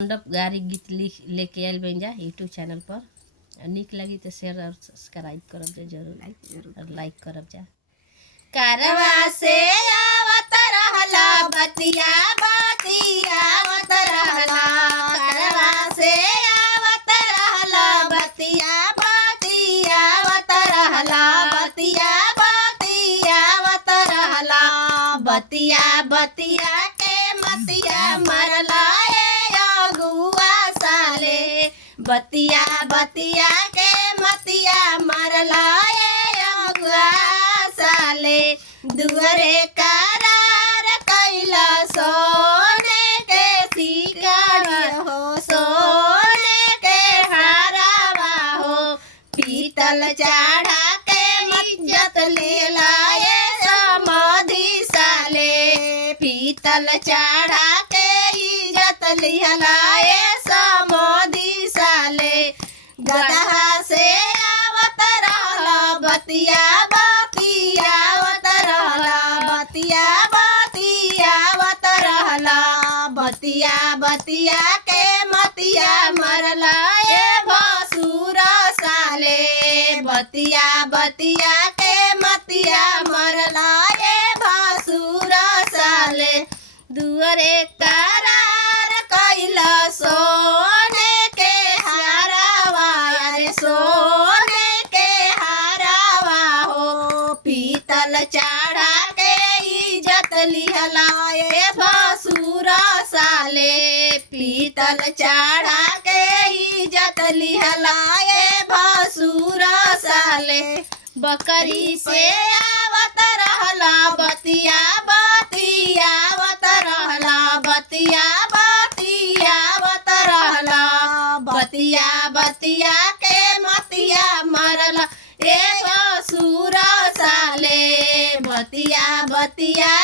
मंडप गारी गीत लिख लेके आयल बन जा यूट्यूब चैनल पर। निक लगी तो शेयर और सब्सक्राइब करब जा, जरूर और लाइक करब जा। कारवा से आवत रहला बतिया बतिया आवत रहला, कारवा से आवत रहला बतिया बतिया आवत रहला, बतिया बतिया आवत रहला, बतिया बतिया के मतिया मरला अगुआ साले, बतिया बतिया के मतिया मरला अगुआ साले। दुअरे करार कैला सोने के सिकड़ी हो, सोने के हारावा हो, पीतल चढ़ा के इज्जत लेला समाधि साले, पीतल चढ़ा के इज्जत लिहला समाधि साले। गदहा से आवत रहला बतिया बतिया आवत रहला, बतिया बतिया आवत रहला, बतिया बतिया के मतिया मरला भसुर साले, बतिया बतिया के मतिया मरला भसुर साले। दुअरे करार कैला सोने के हारावा, अरे सोने के हारावा हो, पीतल चढ़ा के इज्जत लिहला भसुर साले, पीतल चढ़ा के इज्जत लिहला भसुर साले। बकरी से आवत रहला बतिया बतिया आवत रहला, बतिया बतिया आवत रहला, बतिया बतिया के मतिया मरला भसुर साले, बतिया बतिया